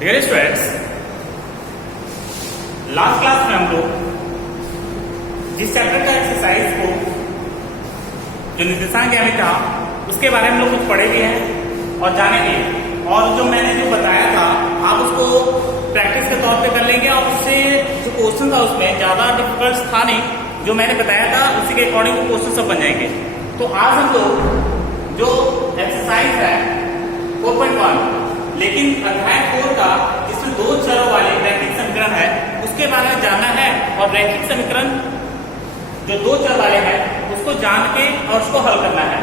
Dear students, last class में हम लोग जिस चैप्टर का एक्सरसाइज को जो निर्देशांक ज्ञानी था उसके बारे में हम लोग कुछ पढ़े भी हैं और जाने भी, और जो मैंने जो बताया था आप उसको प्रैक्टिस के तौर पे कर लेंगे और उससे जो क्वेश्चन था उसमें ज्यादा डिफिकल्ट था नहीं, जो मैंने बताया था उसी के अकॉर्डिंग क्वेश्चन सब बन जाएंगे। तो आज हम लोग जो एक्सरसाइज है 4.1 लेकिन अध्याय 4 का जिसमें दो चरों वाले रैखिक समीकरण है उसके बारे में जानना है, और रैखिक समीकरण जो दो चर वाले हैं उसको जान के और उसको हल करना है।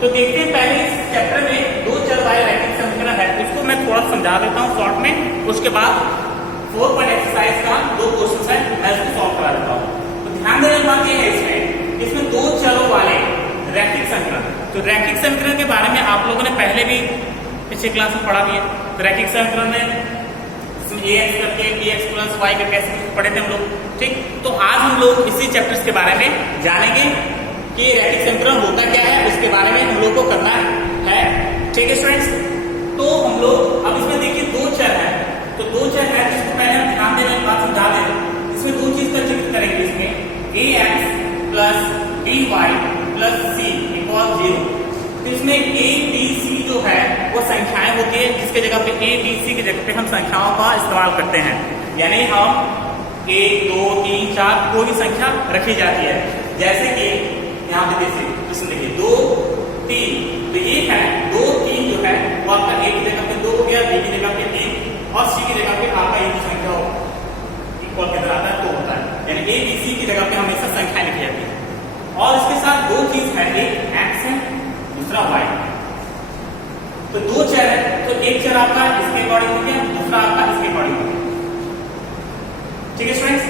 तो देखते हैं पहले इस चैप्टर में दो चर वाले रैखिक समीकरण है उसको मैं थोड़ा समझा देता हूँ शॉर्ट में, उसके बाद 4 पॉइंट एक्सरसाइज का दो क्वेश्चन है मैं इसको सॉल्व करा देता हूँ। तो ध्यान देने की बात यह है इसमें दो चरों वाले रैखिक समीकरण, तो रैखिक समीकरण के बारे में आप लोगों ने पहले भी पिछले क्लास में पढ़ा भी है। तो रैखिक समीकरण में ax करके bx प्लस y करके ऐसे पढ़े थे हम लोग, ठीक। तो आज हम लोग इसी चैप्टर्स के बारे में जानेंगे कि रैखिक समीकरण होता क्या है, उसके बारे में हम लोग को करना है, ठीक है स्टूडेंट्स। तो हम लोग अब इसमें देखिए दो चर है, तो दो चर है जिसको पहले हम ध्यान देने की बात समझा दें। इसमें दो चीज का जिक्र करेंगे, इसमें ax plus by plus c equal 0। तो इसमें a b c जो है वो संख्याएं होती है, जिसके जगह पे a b c की जगह पे हम संख्याओं का इस्तेमाल करते हैं, यानी हम 1 2 3 4 कोई भी संख्या रखी जाती है। जैसे कि यहाँ पे देखिए 2 3, तो एक है 2 3 जो है वो आपका a की जगह पे 2 हो गया, b की जगह पे 3 और c की जगह पे आपका ये जो संख्या हो इक्वल किधर आता है 2 होता है, यानी a b c की जगह पे हमेशा संख्याएं लिखी जाती है। और इसके साथ दो चीज है, एक x है दूसरा y। तो दो चर है, तो एक चर आपका इसके अकॉर्डिंग हो गया, दूसरा आपका इसके अकॉर्डिंग हो गया, ठीक है स्टूडेंट्स।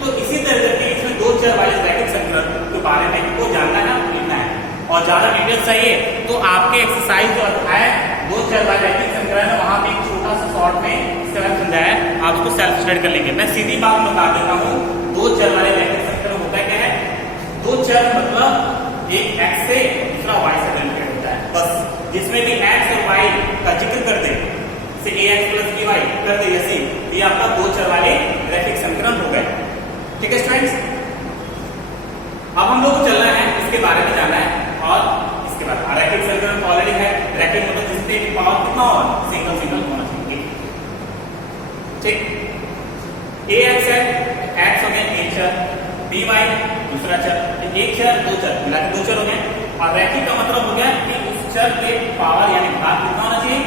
तो इसी तरह के इसमें दो चर वाले रैखिक समीकरण के बारे में आपको जानना है, लिखना है, और ज्यादा डिटेल्स चाहिए तो आपके एक्सरसाइज जो अध्याय दो चर वाले रैखिक समीकरण है वहां पे एक छोटा सा शॉर्ट में इसके बारे में समझाया है, आप उसको सेल्फ स्टडी कर लेंगे। मैं सीधी बात बता देता हूँ, दो चर वाले रैखिक समीकरण होता क्या है, दो चर मतलब एक x से दूसरा y से रिलेटेड होता है, बस जिसमें भी x और y का जिक्र कर दे, जैसे ax प्लस by कर दे जैसे, ये आपका दो चर वाले रैखिक समीकरण हो गए, ठीक है स्टूडेंट्स। अब हम लोग को चलना है इसके बारे में जानना है, और इसके बाद रैखिक समीकरण ऑलरेडी है, रैखिक मतलब जिससे पावर कितना हो सिंगल सिंगल होना चाहिए, ठीक। ax है, x हो गया एक चर, by दूसरा चर, एक चर दो चर मिला के दो चर हो गए, और रैखिक का मतलब हो गया कि उस चर के पावर यानी घात कितना होना चाहिए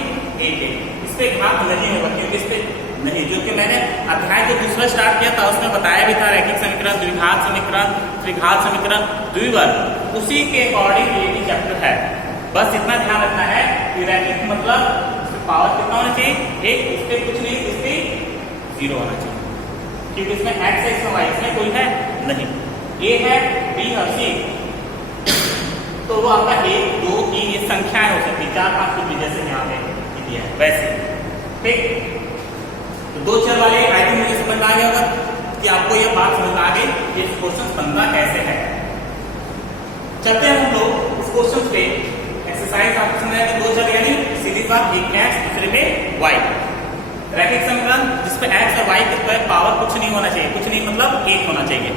एक है, इस पे घात नहीं होगा क्योंकि इस पे नहीं, जो कि मैंने अध्याय जो दूसरा स्टार्ट किया था उसमें बताया भी था रैखिक समीकरण, द्विघात समीकरण, त्रिघात समीकरण, द्विवर्ग, उसी के अकॉर्डिंग ये भी चैप्टर है। बस इतना ध्यान रखना है कि रैखिक मतलब पावर कितना होना चाहिए एक, इस पे कुछ नहीं, इस पे 0 होना चाहिए क्योंकि इसमें x है इसमें y, इसमें कोई है नहीं, a है b और c, तो वो आपका 1 2 3 ये संख्याएं हो सकती है, 4 5 की जैसे यहाँ पे दिया है वैसे, ठीक। तो दो चर वाले आई थिंक मुझे समझ आ गया होगा कि आपको ये बात समझ आ गई ये क्वेश्चन बनता कैसे है। चलते हैं हम लोग इस क्वेश्चन पे, एक्सरसाइज आपको समझ आएगा, दो चर यानी सीधी बात, एक x दूसरे में y, रैखिक समीकरण जिसपे x और y के पावर कुछ नहीं होना चाहिए, कुछ नहीं मतलब 1 होना चाहिए,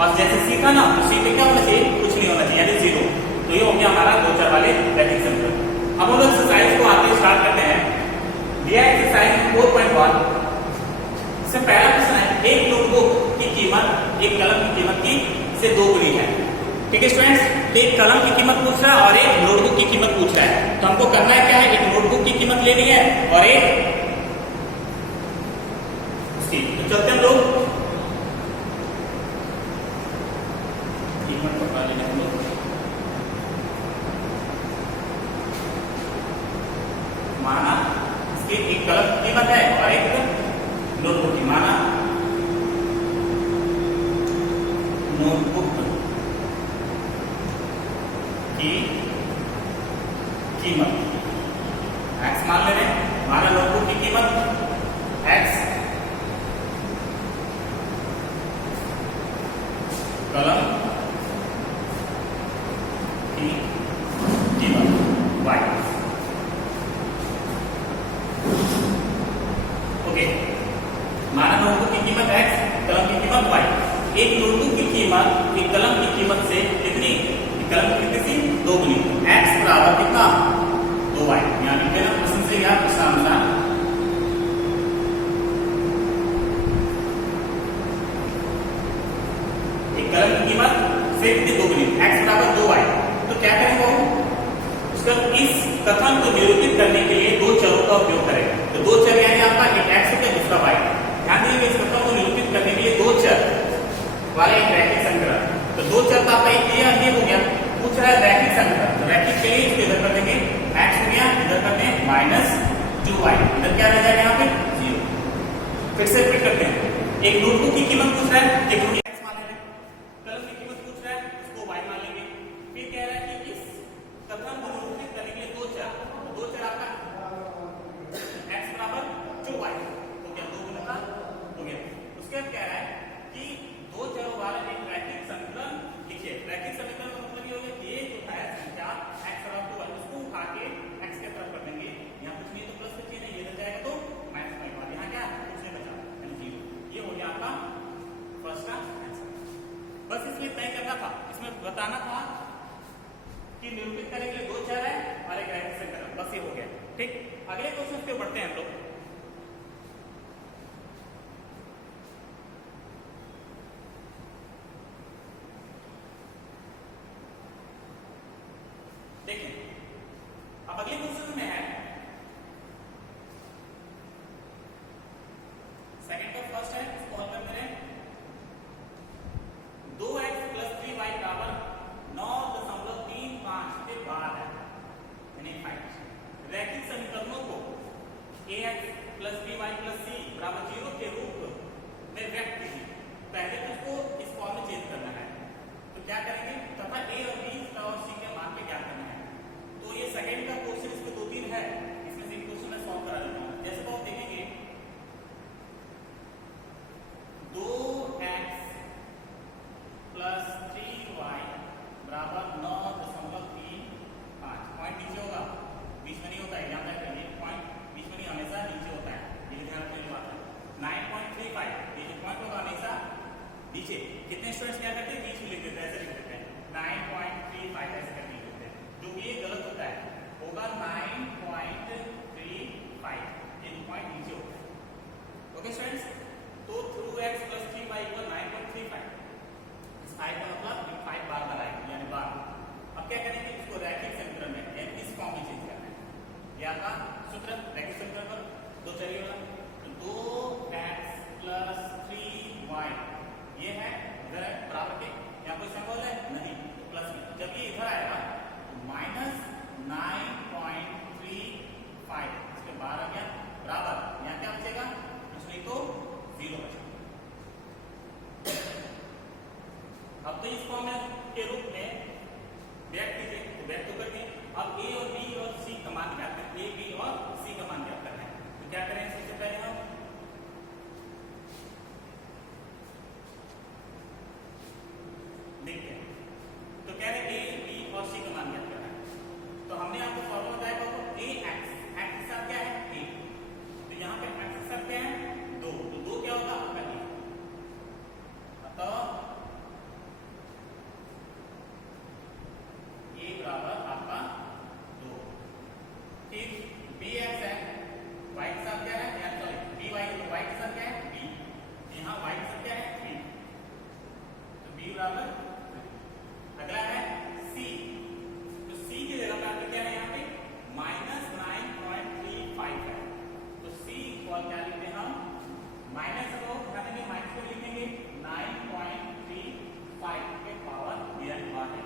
और जैसे c था ना तो c पे क्या होना चाहिए कुछ नहीं होना चाहिए यानी 0। तो ये हो गया हमारा दो चर वाले रैखिक समीकरण। अब हम लोग एक्सरसाइज को आगे स्टार्ट करते हैं। दिया एक्सरसाइज 4.1, इससे पहला प्रश्न है एक नोटबुक की कीमत एक कलम की कीमत की से 2 गुनी है, ठीक है स्टूडेंट्स। एक कलम की कीमत पूछ रहा है और एक नोटबुक की कीमत पूछ रहा है, तो हमको करना है क्या है, एक नोटबुक की कीमत लेनी है और एक उसकी, तो चलते हम लोग कीमत पता लेंगे हम लोग। माना इसकी एक कलम की कीमत है और एक नोटबुक की, माना नोटबुक की कीमत x मान ले रहे हैं, माना नोटबुक की कीमत x, कलम की कीमत y। ओके, माना नोटबुक की कीमत x, कलम की कीमत y। एक नोटबुक की कीमत एक कलम की कीमत से कितनी, कलम की कितनी सी 2 गुनी, x बराबर कितना 2y। यहाँ लिख देना प्रश्न से यार प्रश्न अनुसार एक कलम की कीमत से कितनी 2 गुनी, x बराबर 2y। तो क्या करेंगे उसका इस कथन को निरूपित करने के लिए दो चरों का उपयोग करेंगे। तो दो चर यानी आपका एक x होगा दूसरा y। ध्यान दीजिए इस कथन को निरूपित करने के लिए दो चर वाले एक रैखिक संकलन। तो दो चर का आपका एक ये हो गया, पूछ रहा है रैखिक संकलन। तो रैखिक के लिए इसको इधर कर देंगे x हो गया, इधर करते हैं -2y, इधर क्या रह जाएगा यहाँ पे 0। फिर से रिपीट करते हैं, एक नोटबुक की कीमत पूछ रहा है, एक नोटबुक x मान लेंगे, कलम की कीमत पूछ रहा है उसको y मान लेंगे। फिर कह रहा है कि इस कथन को निरूपित करने के लिए दो चर आपका x बराबर 2y हो गया, 2 गुना हो गया। उसके बाद कह रहा है कि दो चरों वाला एक रैखिक संकलन लिखिए। रैखिक संकलन का मतलब ये हो गया कि ये जो है संख्या x बराबर 2y उसको उठा के x के तरफ कर देंगे। यहाँ कुछ नहीं तो प्लस का चिन्ह ये रह जाएगा तो -5। यहाँ क्या कुछ नहीं बचा यानी 0। ये हो गया आपका फर्स्ट का आंसर। बस इसलिए तय करना था, इसमें बताना था कि निरूपित करने के लिए दो चर है और एक रैखिक संकलन, बस ये हो गया। ठीक, अगले क्वेश्चन पे बढ़ते हैं हम लोग। देखिए अब अगले क्वेश्चन में है सेकंड का फर्स्ट है, इसको हल करते हैं। 2x + 3y बराबर 9.35 के बाद है यानी 5। रैखिक समीकरणों को ax + by + c बराबर 0 के रूप में व्यक्त कीजिए। पहले तो इसको इस फॉर्म में चेंज करना है, तो क्या करेंगे तथा a और b और c के मान पे क्या करना है। तो ये सेकंड का क्वेश्चन, इसमें 2-3 है, इसमें से एक क्वेश्चन मैं सॉल्व करा देता हूं। जैसे तो आप देखेंगे 2x + 3y बराबर 9.35। पॉइंट नीचे होगा, बीच में नहीं होता है, याद रखिए पॉइंट बीच में नहीं, हमेशा नीचे होता है, ये ध्यान रखने बात है। 9.35 ये जो पॉइंट होगा हमेशा नीचे। कितने स्टूडेंट्स क्या करते हैं बीच में लिख देते हैं, ऐसे लिख देते हैं 9.35 ऐसे करके लिख देते हैं, जो कि ये गलत होता है। होगा 9.35, ये पॉइंट नीचे होता है। ओके स्टूडेंट्स, तो 2x + 3y = 9.35। इस 5 का मतलब 5 बार आएगा यानी बार। अब क्या करेंगे इसको रैखिक संकलन में इस फॉर्म में चेंज करना है। ये आपका सूत्र रैखिक संकलन पर दो चरियों वाला, तो 2x + 3y ये है, इधर है बराबर के, यहाँ कोई सिंबल है नहीं, प्लस में। जब ये इधर आएगा तो -9.35 इसके बाहर आ गया बराबर, यहाँ क्या बचेगा कुछ नहीं तो 0 बचेगा। अब तो इस फॉर्म के रूप में व्यक्त कीजिए, तो व्यक्त तो कर दिए। अब a और b और c का मान ज्ञात करें, a b और c का मान ज्ञात करना है। तो क्या करें सबसे पहले हम देखते हैं। तो कह रहे a b और c का मान ज्ञात करना है। तो हमने आपको फॉर्मूला बताया था, ax x के साथ क्या है a, तो यहाँ पे x के साथ क्या है 2, तो 2 क्या होगा आपका a। अतः a बराबर आपका 2। फिर bx है, y के साथ क्या है यानी सॉरी by, तो y के साथ क्या है b, यहाँ y के साथ क्या है 3, तो b बराबर। अगला है c, तो c की जगह पे आपके क्या है यहाँ पे -9.35 है, तो c इक्वल क्या लिखते हैं हम माइनस को ध्यान देंगे, माइनस को लिखेंगे 9.35 के पावर नियर बार है।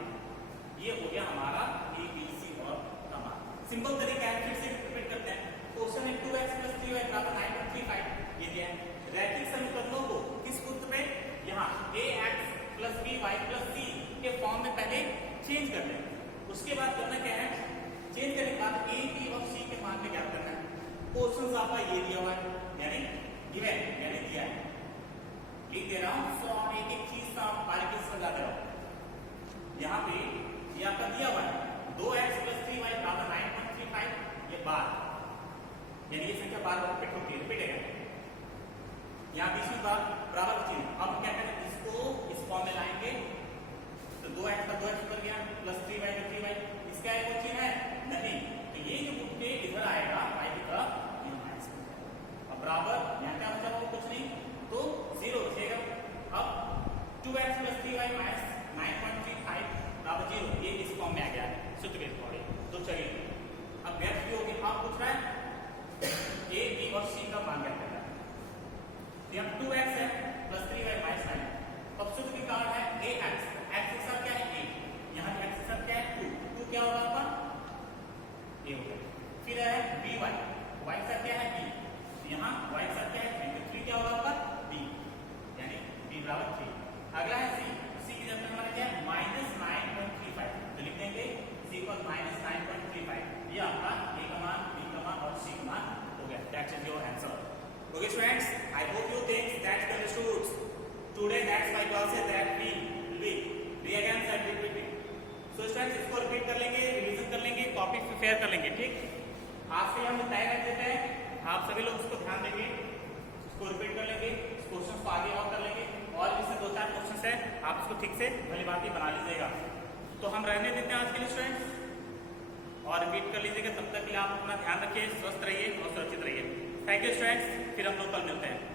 ये हो गया हमारा a b c और का मान। सिंपल तरीका है, फिर से रिपीट करते हैं। क्वेश्चन है 2x + 3y बराबर 9.35 ये दिया है। रैखिक समीकरणों को किस सूत्र में यहाँ ax + by + c के फॉर्म में पहले चेंज कर लेंगे। उसके बाद करना क्या है, चेंज करने के बाद a b और c के मान में ज्ञात करना है। क्वेश्चन आपका ये दिया हुआ है यानी गिवन यानी दिया है, लिख दे रहा हूं। सो आप एक एक चीज का बारीकी से समझाते रहो। यहाँ पे ये आपका दिया हुआ है 2x + 3y बराबर 9.35 ये बार, यानी ये संख्या बार रिपीट होती है, रिपीट है। यहाँ बीच में बराबर चिन्ह, अब हम क्या करें, इसको इस फॉर्म में लाएंगे, तो 2x का 2x ऊपर गया, प्लस 3y का 3y, इसका एक और चिन्ह है नहीं, तो ये जो उठ के इधर आएगा y की तरफ, अब बराबर यहाँ क्या बचा होगा, कुछ नहीं, तो 0 बचेगा। अब 2x प्लस 3y माइनस 9.35 बराबर 0, ये इस फॉर्म में आ गया है सूत्र के अकॉर्डिंग। तो चलिए अब व्यक्त भी होगी, आप पूछ रहा है a b और c का मान क्या करना है, यहाँ 2x है प्लस 3y माइनस 9, अब सूत्र के कारण है ax, x के साथ क्या है a, यहाँ x के साथ क्या है 2 क्या होगा आपका a हो गया, फिर है by, y के साथ क्या है b, यहाँ y के साथ क्या है 3, तो 3 क्या होगा आपका b, यानी b बराबर 3। अगला है c की जगह हमारा क्या है माइनस 9.35, तो लिख देंगे c को माइनस 9.35, ये आपका a का मान, b का मान और c का मान हो गया। That's is your answer. Okay friends, I hope you think that you understood. Today that's my classes that we will again said repeating. So students इसको रिपीट कर लेंगे, रिवीजन कर लेंगे, कॉपी प्रिपेयर कर लेंगे, ठीक। आज से हम तय कर देते हैं, आप सभी लोग इसको ध्यान देंगे, इसको रिपीट कर लेंगे, इस क्वेश्चन को आगे और कर लेंगे, और इससे 2-4 क्वेश्चन है आप इसको ठीक से भली भांति बना लीजिएगा। तो हम रहने देते हैं आज के लिए स्टूडेंट्स, और रिपीट कर लीजिएगा। तब तक के लिए आप अपना ध्यान रखिए, स्वस्थ रहिए और सुरक्षित रहिए। थैंक यू स्टूडेंट्स, फिर हम लोग कल मिलते हैं।